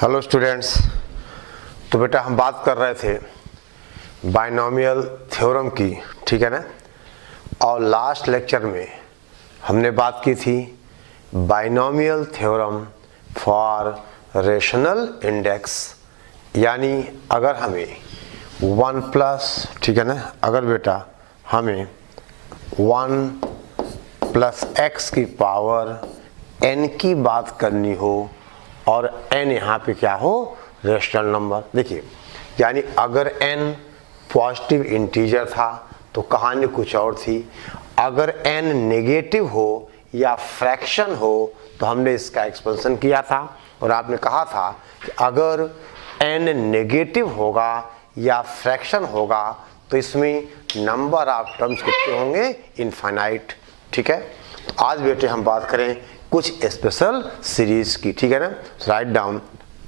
Hello students. तो बेटा हम बात कर रहे थे बाइनोमियल थ्योरम की, ठीक है ना। और लास्ट लेक्चर में हमने बात की थी binomial theorem for rational index, यानी अगर हमें 1 प्लस, ठीक है ना, अगर बेटा हमें 1 प्लस x की पावर n की बात करनी हो और n यहाँ पे क्या हो, रेशनल नंबर। देखिए, यानी अगर n पॉजिटिव इंटीजर था तो कहानी कुछ और थी, अगर n नेगेटिव हो या फ्रैक्शन हो तो हमने इसका एक्सपेंशन किया था और आपने कहा था कि अगर n नेगेटिव होगा या फ्रैक्शन होगा तो इसमें नंबर ऑफ टर्म्स कितने होंगे, इनफाइनाइट। ठीक है, तो आज बेटे हम बात करें कुछ स्पेशल सीरीज की, ठीक है ना। राइट डाउन,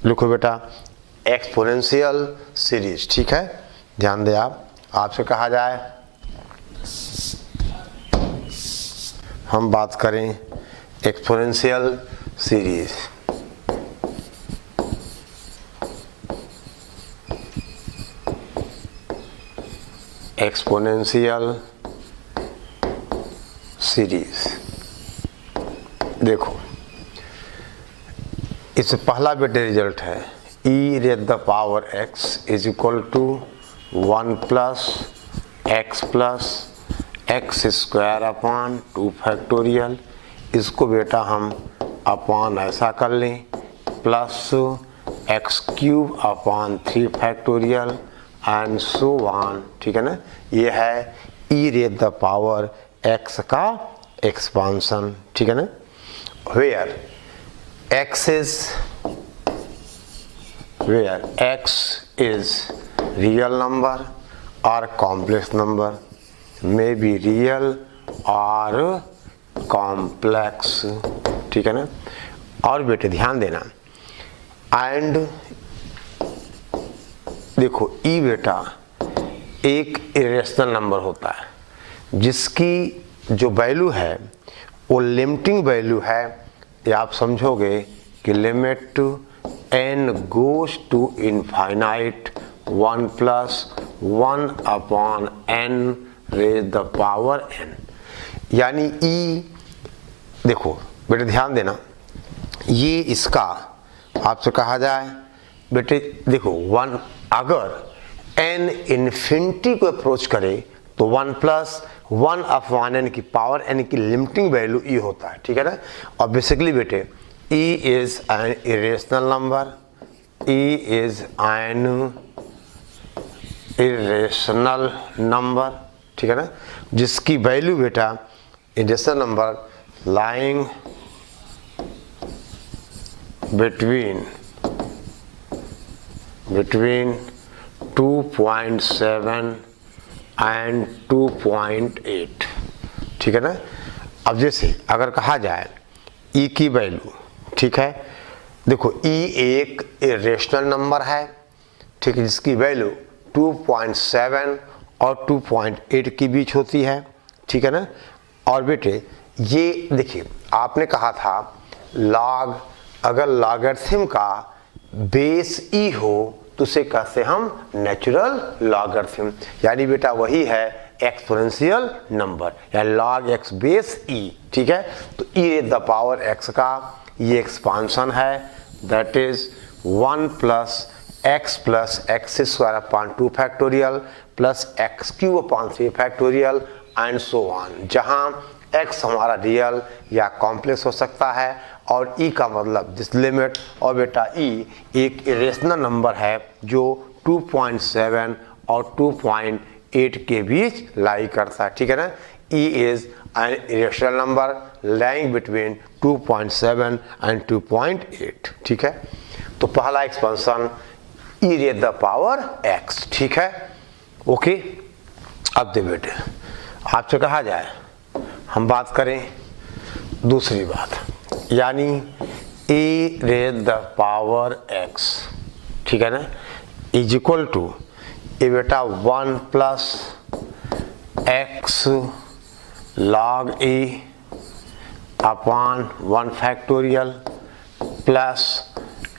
लिखो बेटा एक्सपोनेंशियल सीरीज, ठीक है। ध्यान दे, आपसे कहा जाए हम बात करें एक्सपोनेंशियल सीरीज। एक्सपोनेंशियल सीरीज देखो, इससे पहला बेटे रिजल्ट है e raise the power x is equal to 1 plus x square upon 2 factorial. इसको बेटा हम अपॉन ऐसा कर लें plus x cube upon 3 factorial and so on, ठीक है ना। ये है e raise the power x का एक्सपांशन, ठीक है ना। where x is real number or complex number, may be real or complex, ठीक है ना। और बेटे ध्यान देना, एंड देखो ई बेटा एक इरेशनल नंबर होता है जिसकी जो वैल्यू है वो लिमिटिंग वैल्यू है, या आप समझोगे कि limit n goes to infinite 1 plus 1 upon n raise the power n, यानी e देखो बेटे ध्यान देना, ये इसका आपसे कहा जाए बेटे देखो 1 अगर n इन्फिनिटी को अप्रोच करे तो 1 प्लस 1 अपॉन n की पावर n की लिमिटिंग वैल्यू e होता है, ठीक है ना। और बेसिकली बेटे e is an irrational number, e is an irrational number, ठीक है ना, जिसकी वैल्यू बेटा irrational number lying between 2.7 and 2.8, ठीक है ना। अब जैसे अगर कहा जाए e की वैल्यू, ठीक है, देखो e एक इरेशनल नंबर है, ठीक है, जिसकी वैल्यू 2.7 और 2.8 के बीच होती है, ठीक है ना। और बेटे ये देखिए आपने कहा था लॉग, अगर लॉगरिथम का बेस e हो तो उसे कहते हम नेचुरल लॉगरिथम, यानी बेटा वही है एक्सपोनेंशियल नंबर या log x बेस e, ठीक है। तो e raise the power x का ये एक्सपांशन है, that is 1 plus x square upon 2 factorial plus x cube upon 3 factorial and so on, जहां x हमारा रियल या कॉम्प्लेक्स हो सकता है और e का मतलब दिस लिमिट, और बेटा e एक इरेशनल नंबर है जो 2.7 और 2.8 के बीच लाई करता है, ठीक है ना। e is an irrational number lying between 2.7 and 2.8, ठीक है। तो पहला expansion e raise the power x, ठीक है, ओके। अब दे बेटे आपसे कहा जाए हम बात करें दूसरी बात, यानी e raise the power x, ठीक है ना, इज इक्वल टू ये बेटा 1 plus x log e upon 1 factorial plus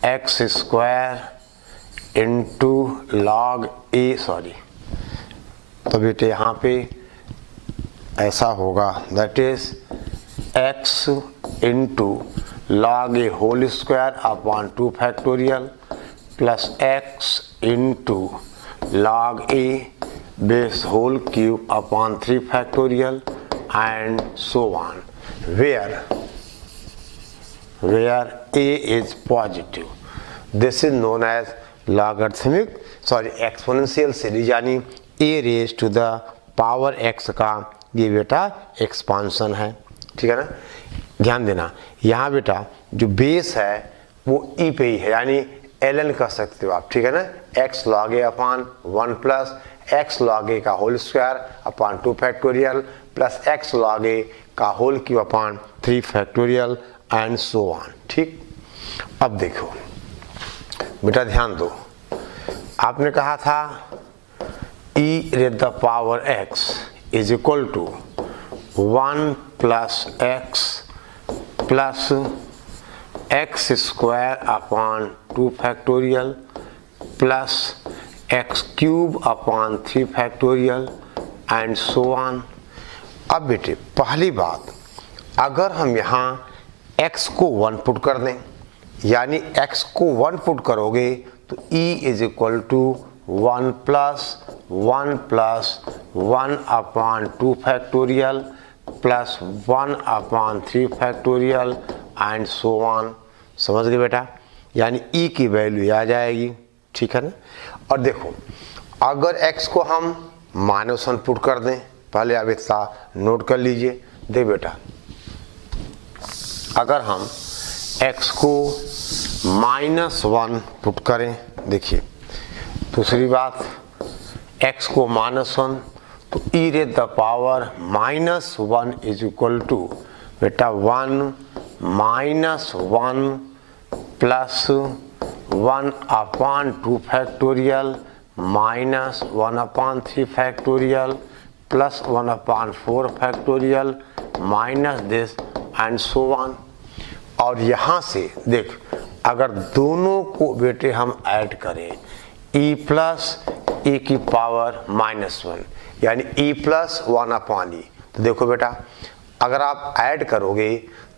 x square into log a, sorry, तो बेटे यहाँ पे ऐसा होगा, that is x into log a whole square upon 2 factorial plus x into log a base whole cube upon 3 factorial and so on, where a is positive. This is known as logarithmic, exponential series, यानी a raised to the power x का ये बेटा expansion है, ठीक है ना। ध्यान देना, यहाँ बेटा जो बेस है वो e पे ही है, यानी ln कर सकते हो आप, ठीक है ना। x log a upon 1 plus x log a का whole square upon 2 factorial plus x log a का whole cube upon 3 factorial and so on, ठीक। अब देखो बेटा, ध्यान दो, आपने कहा था e raised the power x is equal to 1 plus x square upon 2 factorial plus x cube upon 3 factorial and so on। अब बेटे पहली बात, अगर हम यहाँ x को 1 पुट कर दें, यानी x को 1 पुट करोगे तो e is equal to 1 plus 1 upon 2 factorial plus 1 upon 3 factorial and so on. समझ गए बेटा, यानी e की वैल्यू आ जाएगी, ठीक है ना। और देखो, अगर x को हम -1 पुट कर दें, पहले आप इतना नोट कर लीजिए। देख बेटा, अगर हम x को -1 पुट करें, देखिए दूसरी बात, x को -1 तो e raised the power -1 is equal to बेटा 1 plus 1 upon 2 factorial minus 1 upon 3 factorial plus 1 upon 4 factorial minus this and so on. और यहाँ से देख, अगर दोनों को बेटे हम ऐड करें, e प्लस e की पावर -1 यानी e प्लस 1 अपॉन e, तो देखो बेटा अगर आप ऐड करोगे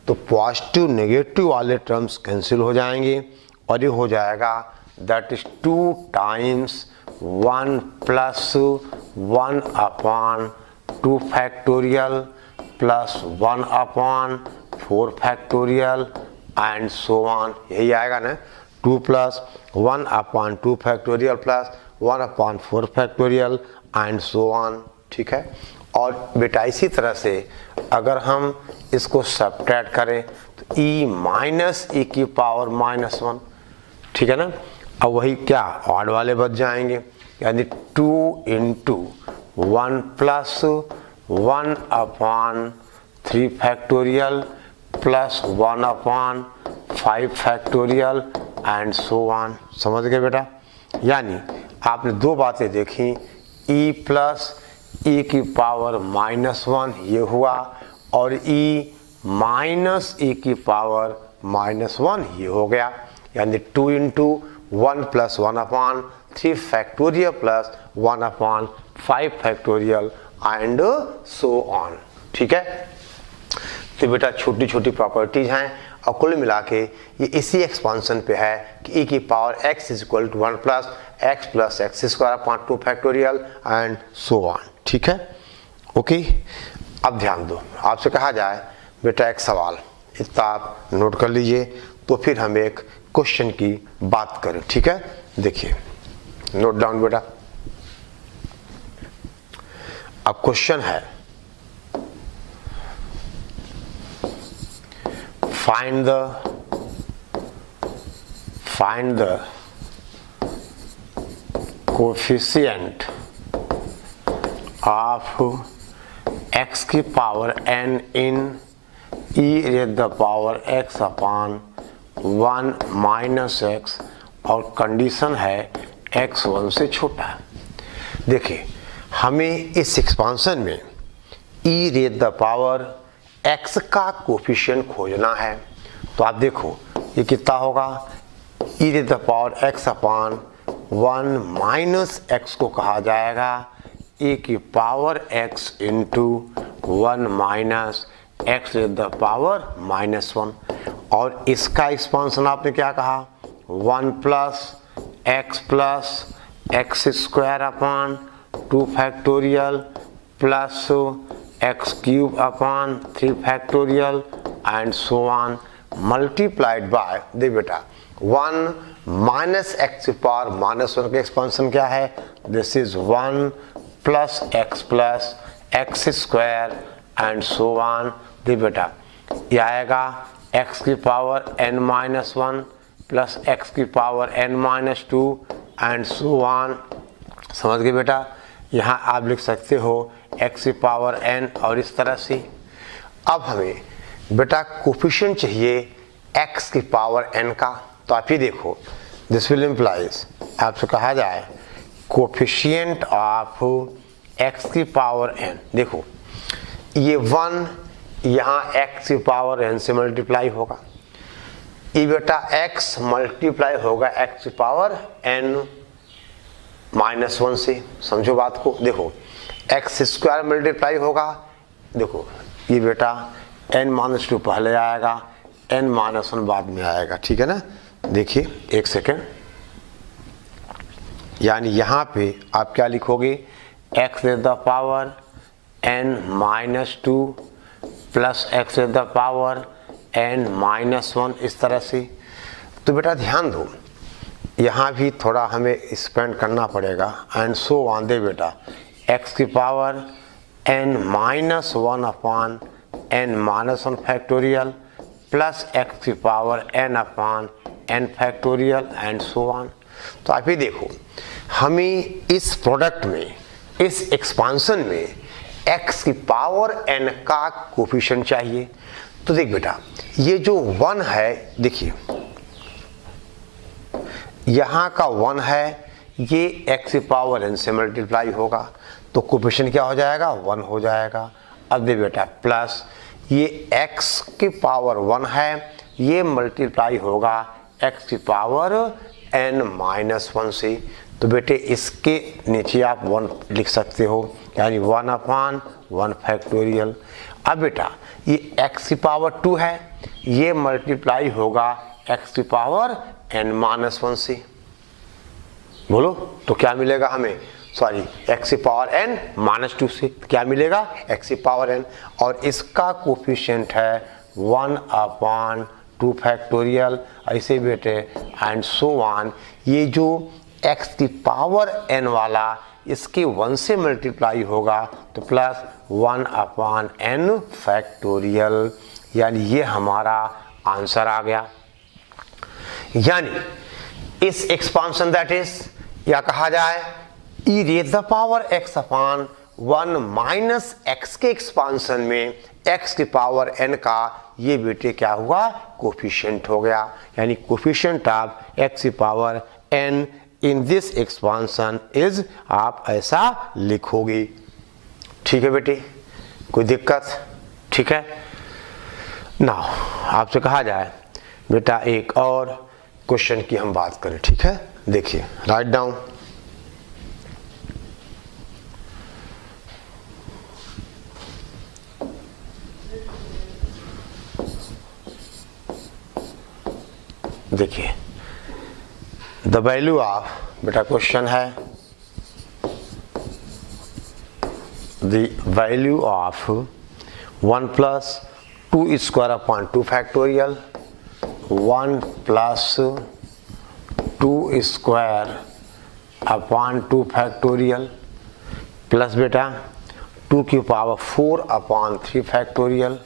तो पॉजिटिव नेगेटिव वाले टर्म्स कैंसिल हो जाएंगे और ये हो जाएगा that is 2 times 1 plus 1 upon 2 factorial plus 1 upon 4 factorial and so on. यही आएगा ना, 2 plus 1 upon 2 factorial plus 1 upon 4 factorial and so on, ठीक है। और बेटा इसी तरह से अगर हम इसको सब्ट्रैक्ट करें तो e माइनस e की पावर -1, ठीक है ना। अब वही क्या ऑड वाले बच जाएंगे, यानी 2 into 1 plus 1 upon 3 factorial plus 1 upon 5 factorial and so on. समझ गए बेटा, यानी आपने दो बातें देखी, e प्लस e की पावर -1 ये हुआ और e माइनस e की पावर -1 ये हो गया, यानी 2 into 1 plus 1 upon 3 factorial plus 1 upon 5 factorial and so on, ठीक है। तो बेटा छोटी छोटी प्रॉपर्टीज हैं और कुल मिला के ये इसी एक्सपांशन पे है कि e की power x is equal to 1 plus x square upon 2 factorial and so on, ठीक है। ओके, अब ध्यान दो, आपसे कहा जाए बेटा एक सवाल, इतना आप नोट कर लीजिए तो फिर हम एक क्वेश्चन की बात करें, ठीक है। देखिए नोट डाउन बेटा। अब क्वेश्चन है, find the coefficient of x की power n in e raised the power x upon 1 minus x और कंडीशन है x 1 से छोटा। देखिए हमें इस एक्सपांशन में e raised the power x का कोफिशिएंट खोजना है, तो आप देखो ये कितना होगा, e to the power x upon 1 minus x को कहा जाएगा e की power x into 1 minus x to the power -1। और इसका एक्सपांशन आपने क्या कहा, 1 plus x square upon 2 factorial plus x cube upon 3 factorial and so on multiplied by, दे बेटा 1 माइनस एक्स पावर -1 का एक्सपांशन क्या है, this is 1 plus x square and so on, दे बेटा ये आएगा एक्स की पावर n-1 प्लस एक्स की power n-2 and so on. समझ गए बेटा, यहाँ आप लिख सकते हो x की पावर n और इस तरह से। अब हमें बेटा कोफिशिएंट चाहिए x की पावर n का, तो आप ही देखो दिस विल इम्प्लाइज, आपसे कहा जाए कोफिशिएंट ऑफ x की पावर n, देखो ये 1 यहाँ x की पावर n से मल्टीप्लाई होगा, ये बेटा x मल्टीप्लाई होगा x की पावर n-1 से। समझो बात को, देखो एक्स स्क्वायर मल्टीप्लाई होगा, देखो ये बेटा n-2 पहले आएगा, n-1 बाद में आएगा, ठीक है ना। देखिए एक सेकेंड, यानी यहाँ पे आप क्या लिखोगे, x to the power n-2 plus x to the power n-1 इस तरह से। तो बेटा ध्यान दो, यहाँ भी थोड़ा हमें स्पेंड करना पड़ेगा एंड सो ऑन, दे बेटा x की पावर n-1 अपान n-1 फैक्टोरियल प्लस x की power n upon n factorial and so on. तो आप ही देखो, हमें इस प्रोडक्ट में, इस एक्सपांशन में x की पावर n का कोफिशिएंट चाहिए। तो देख बेटा ये जो 1 है, देखिए यहाँ का 1 है, ये x की पावर n से मल्टीप्लाई होगा, तो कोफिशिएंट क्या हो जाएगा, 1 हो जाएगा। अब दे बेटा प्लस ये x की पावर 1 है, ये मल्टीप्लाई होगा x की पावर n-1 से। तो बेटे इसके नीचे आप 1 लिख सकते हो, यानी 1 अपान 1 फैक्टोरियल। अब बेटा ये x की पावर 2 है, ये मल्टीप्लाई होगा x की पावर n-1 से। बोलो तो क्या मिलेगा हमें, सॉरी x की पावर n-2 से क्या मिलेगा, x की पावर n, और इसका कोफिशिएंट है 1 अपान 2 फैक्टोरियल, ऐसे बेटे एंड सो ऑन। ये जो x की पावर n वाला इसके 1 से मल्टीप्लाई होगा तो प्लस 1 अपान n फैक्टोरियल, यानी ये हमारा आंसर आ गया। यानी इस एक्सपांशन दैट इज, या कहा जाए e raise the power x upon 1 minus x के एक्सपांशन में x की पावर n का ये बेटे क्या हुआ, कोफिशिएंट हो गया। यानी कोफिशिएंट ऑफ x की power n in this expansion is, आप ऐसा लिखोगे। ठीक है बेटे, कोई दिक्कत, ठीक है ना। आपसे कहा जाए बेटा एक और क्वेश्चन की हम बात करें, ठीक है। देखिए राइट डाउन, देखिए द वैल्यू ऑफ, बेटा क्वेश्चन है the value of 1 plus 2 square upon 2 factorial, 1 plus 2 square upon 2 factorial plus बेटा 2 की पावर 4 अपॉन 3 फैक्टोरियल,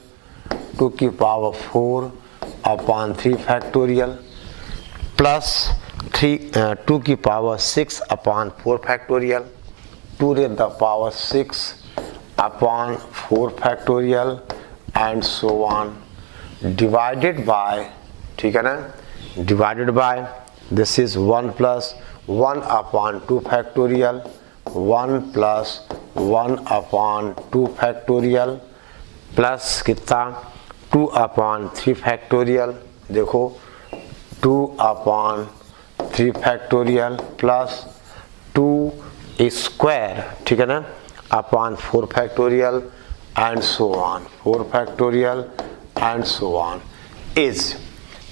2 की पावर 4 अपॉन 3 फैक्टोरियल प्लस 2 की power 6 upon 4 factorial, 2 raise the power 6 upon 4 factorial and so on, divided by, ठीक है ना, divided by this is 1 plus 1 upon 2 factorial, 1 plus 1 upon 2 factorial plus कितना 2 upon 3 factorial. देखो 2 upon 3 factorial plus 2 square, ठीक है ना, upon 4 factorial and so on, 4 factorial and so on is,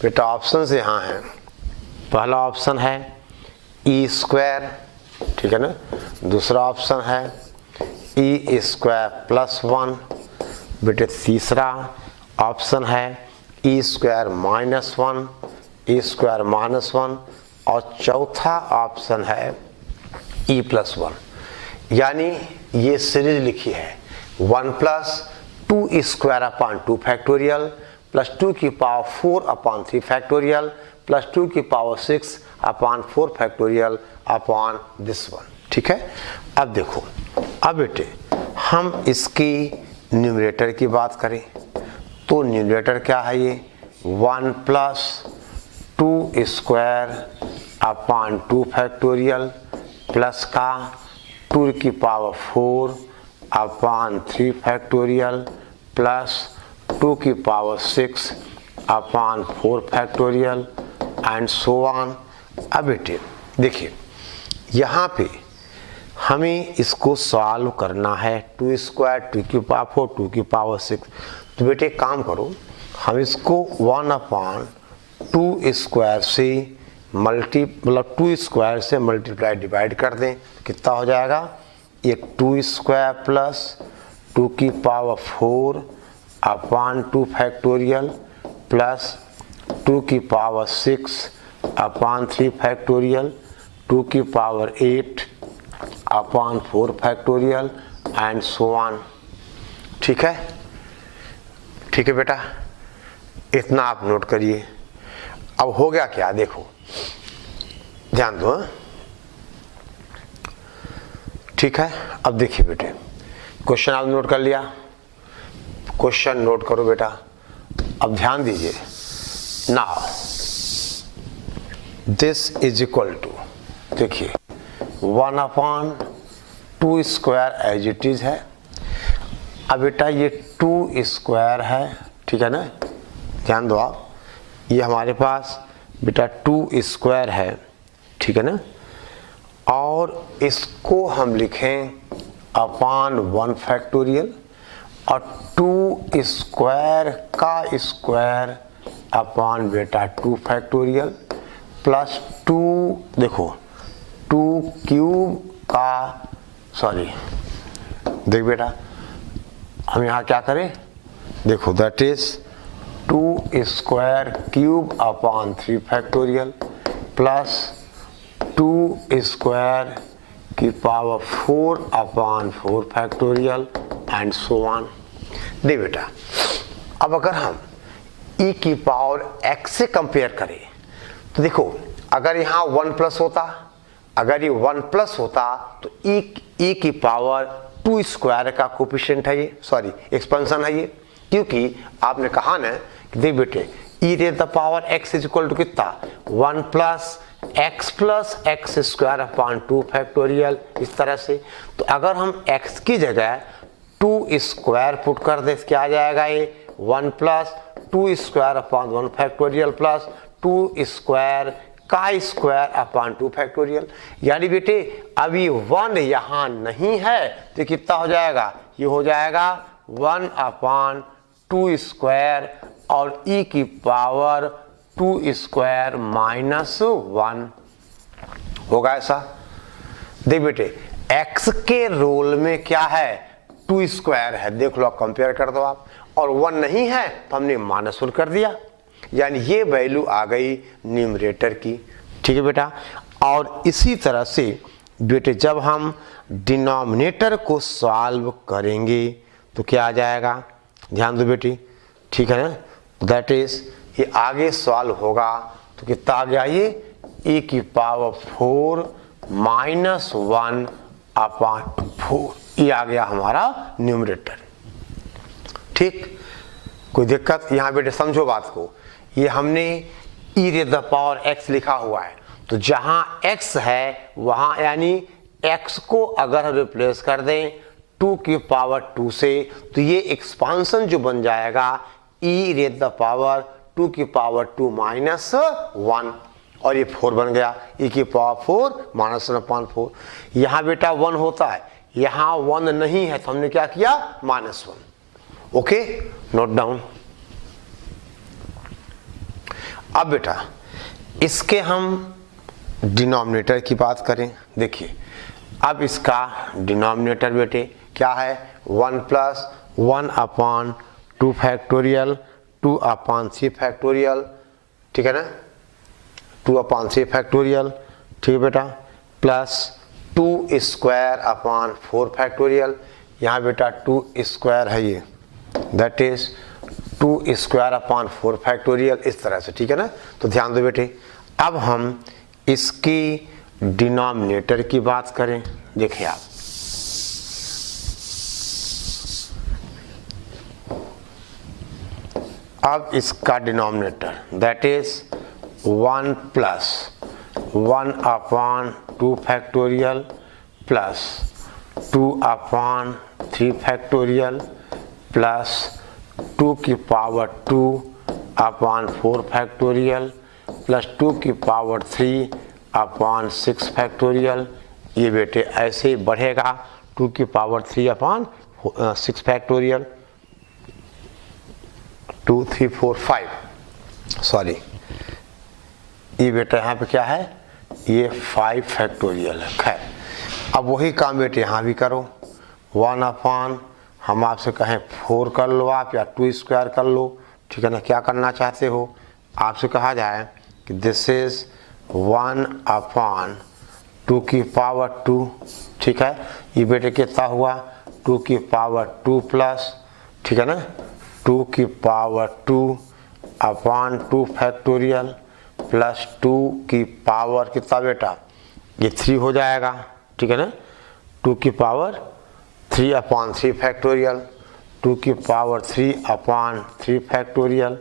बेटा option यहाँ है, पहला ऑप्शन है ई स्क्वायर, ठीक है ना, दूसरा ऑप्शन है ई स्क्वायर प्लस 1, बेटे तीसरा ऑप्शन है E square minus 1, E square minus 1, और चौथा ऑप्शन है ई प्लस 1। यानी ये सीरीज लिखी है 1 plus 2 square upon 2 factorial plus 2 की पावर 4 अपॉन 3 फैक्टोरियल प्लस 2 की power 6 upon 4 factorial upon this one, ठीक है। अब देखो, अब बेटे हम इसकी न्यूमरेटर की बात करें तो न्यूमरेटर क्या है, ये 1 plus 2 square upon 2 factorial plus का 2 की पावर 4 अपॉन 3 फैक्टोरियल प्लस 2 की power 6 upon 4 factorial and so on. अब बेटे देखिए यहाँ पे हमें इसको सॉल्व करना है, 2 स्क्वायर 2 की पावर 4 2 की पावर 6, तो बेटे काम करो, हम इसको 1 अपॉन 2 स्क्वायर से मतलब 2 स्क्वायर से मल्टीप्लाई डिवाइड कर दें, कितना हो जाएगा, ये 2 स्क्वायर प्लस 2 की पावर 4 अपॉन 2 फैक्टोरियल प्लस 2 की पावर 6 अपॉन 3 फैक्टोरियल 2 की power 8 upon 4 factorial and so on, ठीक है, ठीक है बेटा, इतना आप नोट करिए। अब हो गया क्या, देखो ध्यान दो, ठीक है। अब देखिए बेटे क्वेश्चन आप नोट कर लिया, क्वेश्चन नोट करो बेटा, अब ध्यान दीजिए। Now this is equal to, देखिए 1 upon 2 square as it is है। अब बेटा ये 2 स्क्वायर है, ठीक है ना, ध्यान दो आप, ये हमारे पास बेटा 2 स्क्वायर है, ठीक है ना, और इसको हम लिखें अपॉन 1 फैक्टोरियल और 2 स्क्वायर का स्क्वायर अपॉन बेटा 2 फैक्टोरियल प्लस 2, देखो 2 क्यूब का, सॉरी देख बेटा हम यहाँ क्या करें, देखो that is 2 square cube upon 3 factorial plus 2 square की power 4 upon 4 factorial and so on. दे बेटा अब अगर हम e की पावर x से कंपेयर करें तो देखो अगर यहाँ 1 प्लस होता, अगर ये 1 प्लस होता तो e की पावर 2 स्क्वायर का कोफिशिएंट है ये, सॉरी एक्सपेंशन है ये, क्योंकि आपने कहा ना कि देख बेटे e raise the power x is equal to कितना 1 plus x square upon 2 factorial, इस तरह से। तो अगर हम x की जगह 2 स्क्वायर पुट कर दे, क्या आ जाएगा ये 1 plus 2 square upon 1 factorial plus 2 square का स्क्वायर अपॉन 2 फैक्टोरियल। यानी बेटे अभी 1 यहाँ नहीं है तो कितना हो जाएगा, ये हो जाएगा 1 अपॉन 2 स्क्वायर और e की पावर 2 स्क्वायर माइनस 1 होगा ऐसा। देख बेटे x के रोल में क्या है 2 स्क्वायर है, देख लो कंपेयर कर दो आप, और 1 नहीं है तो हमने माइनस 1 कर दिया, यानी ये वैल्यू आ गई न्यूमरेटर की, ठीक है बेटा। और इसी तरह से बेटे जब हम डिनोमिनेटर को सॉल्व करेंगे तो क्या आ जाएगा, ध्यान दो बेटी, ठीक है ना, दैट इज ये आगे सॉल्व होगा तो कितना आ गया ये e की पावर 4 माइनस 1 अपॉन 4, ये आ गया हमारा न्यूमरेटर, ठीक। कोई दिक्कत यहाँ बेटे समझो बात को, ये हमने e raise the power x लिखा हुआ है, तो जहाँ x है वहाँ यानी x को अगर रिप्लेस कर दें 2 की पावर 2 से तो ये एक्सपांशन जो बन जाएगा e रेज़ द पावर 2 की पावर 2 माइनस 1, और ये 4 बन गया, e की पावर 4 माइनस 1/4। यहाँ बेटा 1 होता है, यहाँ 1 नहीं है तो हमने क्या किया, -1। Okay, note down. अब बेटा इसके हम डिनोमिनेटर की बात करें। देखिए अब इसका डिनोमिनेटर बेटे क्या है, 1 + 1/2 फैक्टोरियल 2/3 फैक्टोरियल, ठीक है ना, 2/3 फैक्टोरियल, ठीक है बेटा, प्लस 2² फैक्टोरियल। यहाँ बेटा 2² है ये, दैट इज 2² फैक्टोरियल, इस तरह से, ठीक है ना। तो ध्यान दो बेटे, अब हम इसकी डिनोमिनेटर की बात करें। देखिए आप अब इसका denominator that is 1 + 1/2 factorial plus 2/3 factorial plus 2⁴ factorial plus 2⁵6 factorial. ये बेटे ऐसे ही बढ़ेगा 2⁵6 फैक्टोरियल, 2 3 4 5, सॉरी ये बेटा यहाँ पे क्या है, ये 5 फैक्टोरियल है। खैर अब वही काम बेटे यहाँ भी करो, 1/, हम आपसे कहें 4 कर लो आप, या 2² कर लो, ठीक है ना। क्या करना चाहते हो, आपसे कहा जाए कि दिस इज 1/2, ठीक है। ये बेटे कितना हुआ, 2⁵2 प्लस, ठीक है ना, 2⁵2/2 फैक्टोरियल प्लस 2⁵ कितना बेटा, ये 3 हो जाएगा, ठीक है ना, 2⁵3/3 factorial, 2⁵3/3 factorial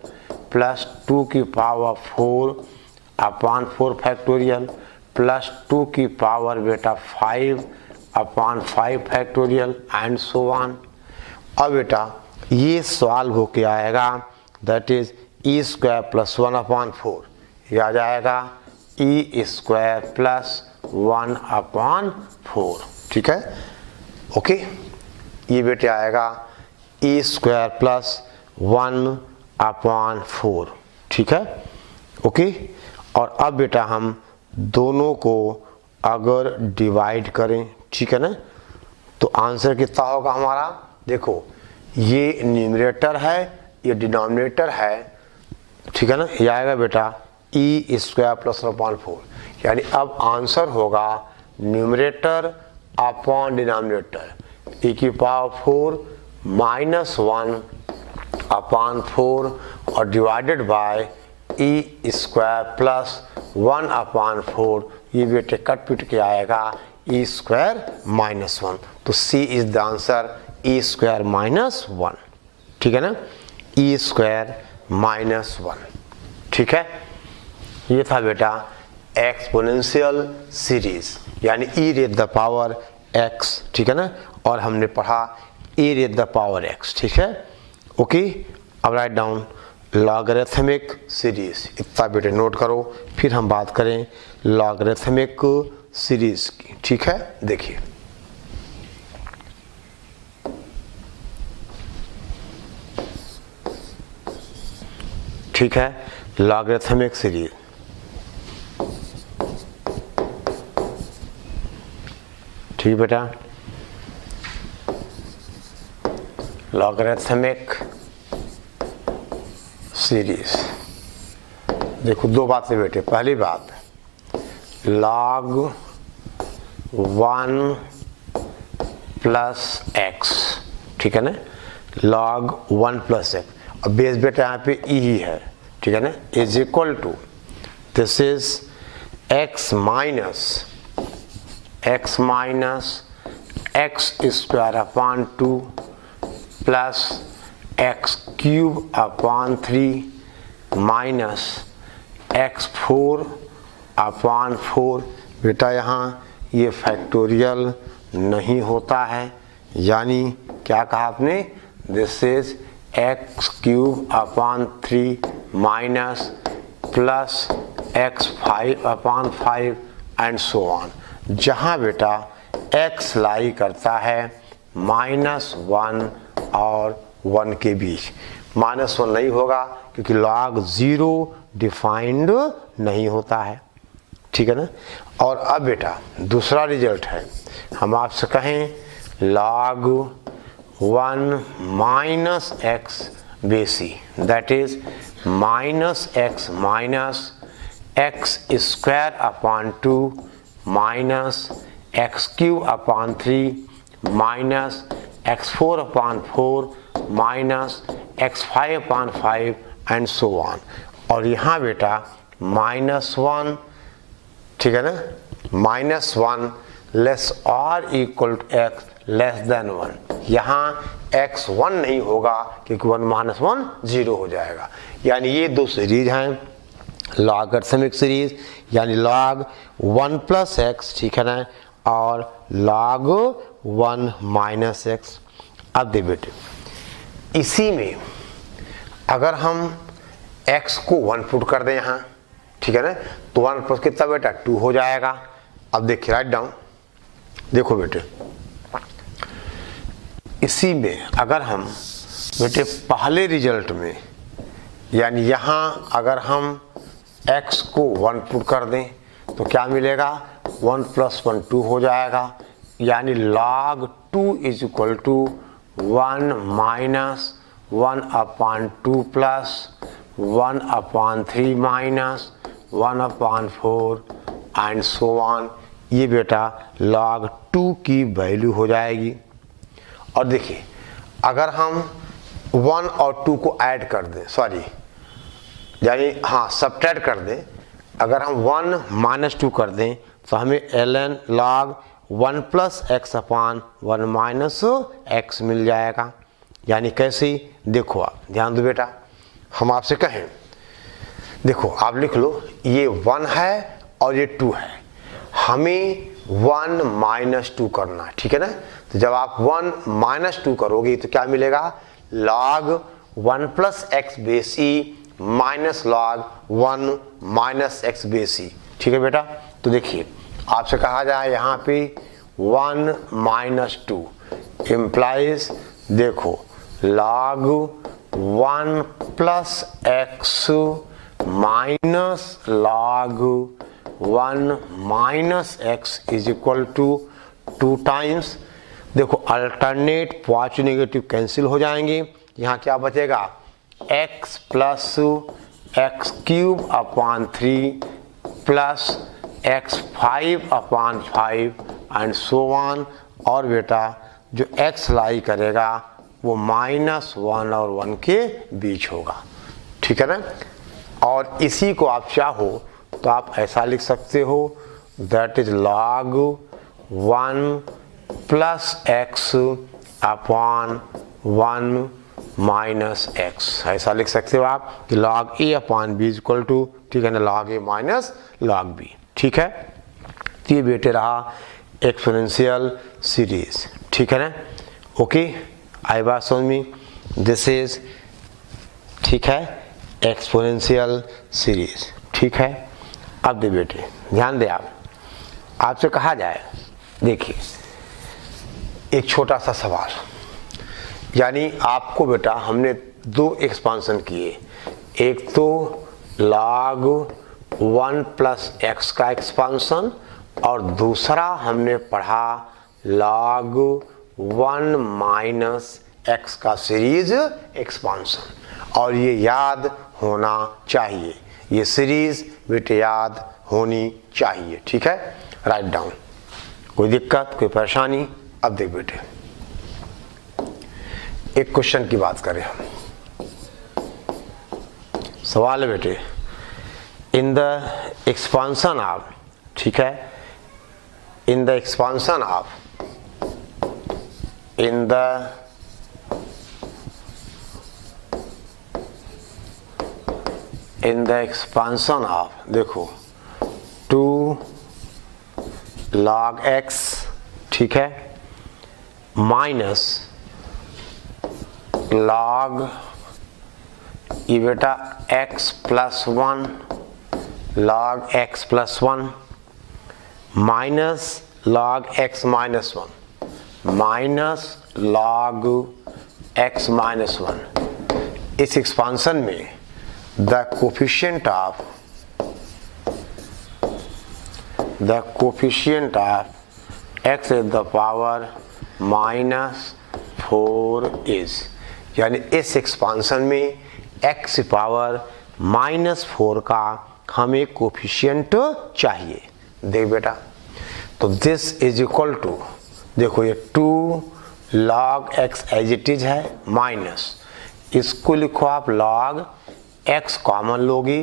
plus 2⁵4/4 factorial plus 2⁵ बेटा 5/5 फैक्टोरियल एंड सो ऑन। अब बेटा ये सॉल्व होके आएगा, दैट इज e² + 1/4, ये आ जाएगा e² + 1/4, ठीक है। ओके, ये बेटे आएगा e² + 1/4, ठीक है। ओके, और अब बेटा हम दोनों को अगर डिवाइड करें, ठीक है ना, तो आंसर कितना होगा हमारा। देखो ये न्यूमरेटर है, ये डिनोमिनेटर है, ठीक है ना, ये आएगा बेटा e² + 1/4, यानी अब आंसर होगा न्यूमरेटर अपॉन डिनोमिनेटर, e⁴ -1/4 और डिवाइडेड बाय e² + 1/4। ये बेटे कट पिट के आएगा e² -1, तो C is the answer, e² -1, ठीक है ना, e² -1, ठीक है। ये था बेटा एक्सपोनेंशियल सीरीज, यानी e⁻⁴ x, ठीक है ना, और हमने पढ़ा e⁻⁴x, ठीक है। ओके, अब राइट डाउन लॉगरिथमिक सीरीज, इतना बेटे नोट करो, फिर हम बात करें लॉगरिथमिक सीरीज की, ठीक है। देखिए ठीक है, लॉगरिथमिक सीरीज, ठीक बेटा, लॉगरिथमिक सीरीज। देखो दो बातें बेटे, पहली बात log 1 + x, ठीक है ना, log 1 + x, और बेस बेटा यहाँ पे e ही है, ठीक है ना, is equal to this is x minus x square / 2 plus x³ minus x4/4। बेटा यहाँ ये फैक्टोरियल नहीं होता है, यानी क्या कहा आपने, this is x³ / 3 minus plus x5/5 and so on, जहाँ बेटा x लाई करता है -1 और 1 के बीच। -1 नहीं होगा क्योंकि log 0 डिफाइंड नहीं होता है, ठीक है ना। और अब बेटा दूसरा रिजल्ट है, हम आपसे कहें log 1 माइनस x बेसी, that is -x minus x² minus x³ minus x4/4 minus x5/5 and so on. और यहाँ बेटा -1, ठीक है ना, -1 लेस और equal to x less than 1। यहाँ x 1 नहीं होगा क्योंकि 1 - 1 0 हो जाएगा। यानी ये दो सीरीज हैं, लॉगरिथमिक सीरीज यानी log 1 + x, ठीक है ना, और log 1 - x। अब दे बेटे इसी में अगर हम x को 1 पुट कर दें यहाँ, ठीक है ना, तो 1 + कितना बेटा 2 हो जाएगा। अब देखिए राइट डाउन, देखो बेटे इसी में अगर हम बेटे पहले रिजल्ट में यानी यहाँ अगर हम x को 1 पुट कर दें तो क्या मिलेगा, 1 + 1 2 हो जाएगा। यानी log 2 = 1 minus 1/2 plus 1/3 minus 1/4 and so on. ये बेटा log 2 की वैल्यू हो जाएगी। और देखिए अगर हम 1 और 2 को ऐड कर दें, सॉरी यानी हाँ सब्ट्रैक्ट कर दें, अगर हम 1 - 2 कर दें तो हमें ln log 1 + x/1 - x मिल जाएगा। यानी कैसे, देखो आप ध्यान दो बेटा, हम आपसे कहें, देखो आप लिख लो ये 1 है और ये 2 है, हमें 1 - 2 करना है, ठीक है ना। तो जब आप 1 - 2 करोगे तो क्या मिलेगा, log 1 + x बेसी माइनस log 1 - x बेसी, ठीक है बेटा। तो देखिए आपसे कहा जाए यहाँ पे 1 - 2 इम्प्लाइज, देखो log 1 + x minus log 1 - x = 2 times. देखो अल्टरनेट पॉजिटिव नेगेटिव कैंसिल हो जाएंगे, यहाँ क्या बचेगा, x + x³ plus x5/5 and so on. और बेटा जो x लाई करेगा वो -1 और 1 के बीच होगा, ठीक है ना। और इसी को आप चाहो तो आप ऐसा लिख सकते हो, that is log 1 + x/1 - x। ऐसा लिख सकते हो आप कि log a/b = ठीक है ना, log a - log b, ठीक है। तो ये बेटे रहा एक्सपोनेंशियल सीरीज, ठीक है ना। ओके, आई बात समझ में, दिस इज, ठीक है, एक्सपोनेंशियल सीरीज, ठीक है। अब दे बेटे ध्यान दे, आप आपसे कहा जाए, देखिए एक छोटा सा सवाल, यानी आपको बेटा हमने 2 एक्सपांसन किए, एक तो log 1 + x का एक्सपांसन और दूसरा हमने पढ़ा log 1 - x का सीरीज एक्सपांसन। और ये याद होना चाहिए, ये सीरीज बेटे याद होनी चाहिए, ठीक है। राइट डाउन, कोई दिक्कत कोई परेशानी। अब देख बेटे एक क्वेश्चन की बात करें हम, सवाल है बेटे, इन द एक्सपांसन ऑफ, ठीक है, in the expansion of, in the expansion of, देखो 2 log x, ठीक है, माइनस log ये बेटा x + 1 log x plus 1 minus log x minus 1 minus log x minus 1। इस एक्सपांशन में the coefficient of x is the power minus 4 is, यानी इस expansion में x पावर माइनस 4 का हमें कोफिशिएंट चाहिए। देख बेटा, तो दिस इज इक्वल टू, देखो ये 2 log x as it is है माइनस, इसको लिखो आप log x कॉमन लोगी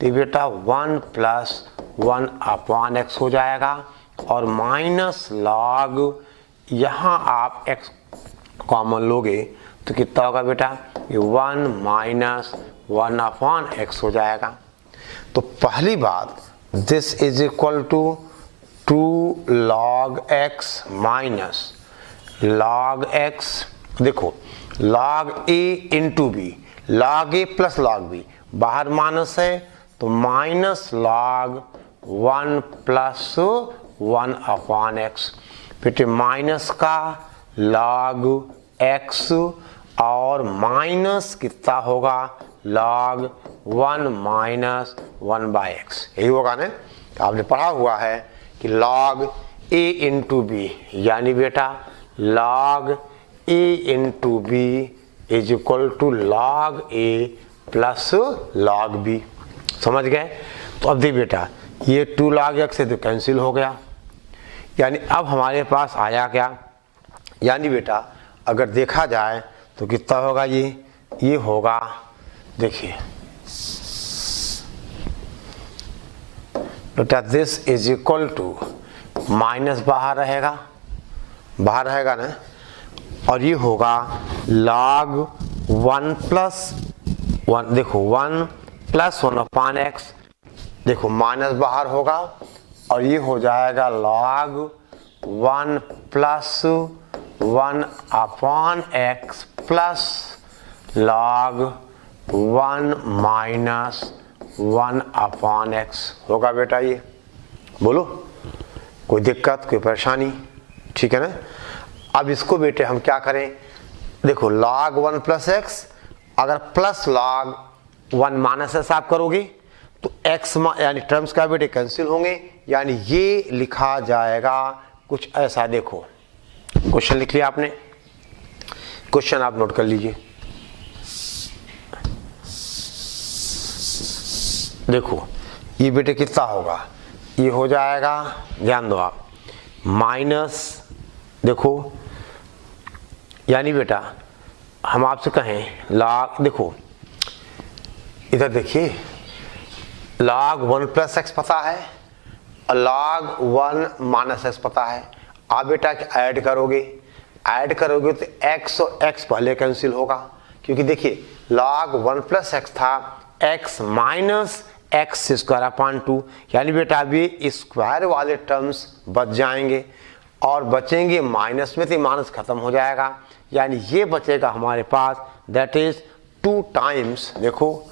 तो बेटा 1 प्लस 1 अपॉन x हो जाएगा, और माइनस log यहाँ आप x कॉमन लोगे तो कितना होगा बेटा, ये 1 माइनस 1 अपॉन x हो जाएगा। तो पहली बात, this is equal to 2 log x minus log x, देखो log a into b, log a plus log b, बाहर माइनस है तो minus log 1 plus 1 upon x, फिर माइनस का log x और माइनस कितना होगा log 1 माइनस 1 बाई एक्स, यही होगा ना। आपने पढ़ा हुआ है कि log a इंटू बी, यानी बेटा log a into b is equal to log a plus log b। समझ गए? तो अब देख बेटा, ये 2 log x से तो कैंसिल हो गया, यानी अब हमारे पास आया क्या, यानी बेटा अगर देखा जाए तो कितना होगा, ये होगा, देखिए बेटा this is equal to, minus बाहर रहेगा ना, और ये होगा log 1 प्लस 1, देखो 1 प्लस 1 अपॉन एक्स, देखो माइनस बाहर होगा और ये हो जाएगा log 1 plus 1 upon x plus log 1 minus 1 upon x होगा बेटा। ये बोलो, कोई दिक्कत, कोई परेशानी? ठीक है ना। अब इसको बेटे हम क्या करें, देखो log 1 प्लस एक्स, अगर प्लस log 1 माइनस एक्स आप करोगे तो x यानी टर्म्स का बेटे कैंसिल होंगे, यानी ये लिखा जाएगा कुछ ऐसा। देखो क्वेश्चन लिख लिया आपने, क्वेश्चन आप नोट कर लीजिए। देखो ये बेटे कितना होगा, ये हो जाएगा, ध्यान दो आप, माइनस, देखो यानी बेटा हम आपसे कहें log, देखो इधर देखिए log 1 प्लस एक्स पता है और log 1 माइनस एक्स पता है। आप बेटा ऐड करोगे तो x और x पहले कैंसिल होगा, क्योंकि देखिए log 1 प्लस एक्स था x minus x square upon 2, यानी बेटा अभी स्क्वायर वाले टर्म्स बच जाएंगे और बचेंगे माइनस में, तो माइनस खत्म हो जाएगा, यानी ये बचेगा हमारे पास, दैट इज 2 टाइम्स, देखो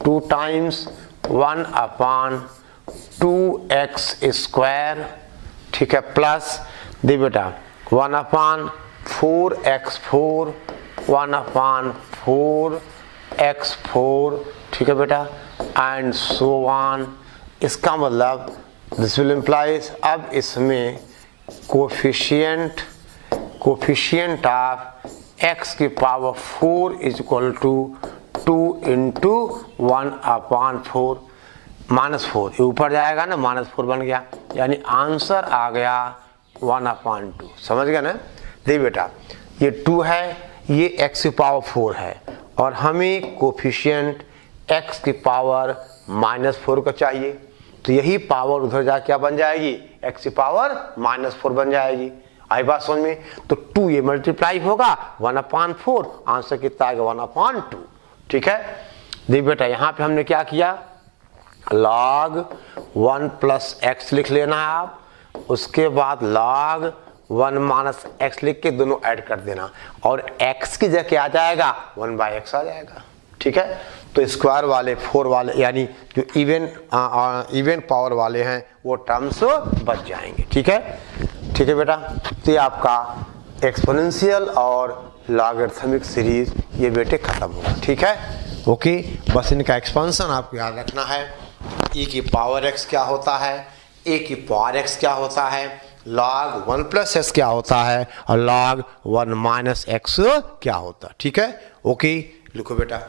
2 टाइम्स 1 अपॉन 2x स्क्वायर, ठीक है, प्लस दे बेटा 1 अपॉन 4x4, 1 अपॉन 4x4, ठीक है बेटा, एंड सो ऑन। इसका मतलब दिस विल इम्प्लाइज, अब इसमें कोफिशिएंट ऑफ x की power 4 is equal to 2 into 1 upon 4 minus 4, ये ऊपर जाएगा ना, माइनस 4 बन गया, यानी आंसर आ गया 1 अपॉन 2। समझ गया ना। देखिए बेटा ये 2 है, ये x की पावर 4 है, और हमें कोफिशिएंट x की पावर माइनस 4 का चाहिए, तो यही पावर उधर जा क्या बन जाएगी, x की पावर माइनस 4 बन जाएगी। आई बात समझ में? तो 2 ये मल्टीप्लाई होगा 1 अपॉन 4, आंसर कितना आएगा 1 अपॉन 2। ठीक है, देखिए बेटा यहाँ पे हमने क्या किया, log 1 प्लस एक्स लिख लेना है आप, उसके बाद log 1 माइनस एक्स लिख के दोनों ऐड कर देना, और x की जगह क्या आ जाएगा 1 बाई एक्स आ जाएगा। ठीक है, तो स्क्वायर वाले 4 वाले यानी जो इवन पावर वाले हैं वो टर्म्स बच जाएंगे। ठीक है बेटा। तो ये आपका एक्सपोनेंशियल और लॉगरिथमिक सीरीज ये बेटे खत्म होगा। ठीक है, ओके। बस इनका एक्सपेंशन आपको याद रखना है। e की पावर x क्या होता है, a की पावर x क्या होता है, log 1 प्लस s क्या होता है और log 1 माइनस x क्या होता है। ठीक है, ओके। लिखो बेटा।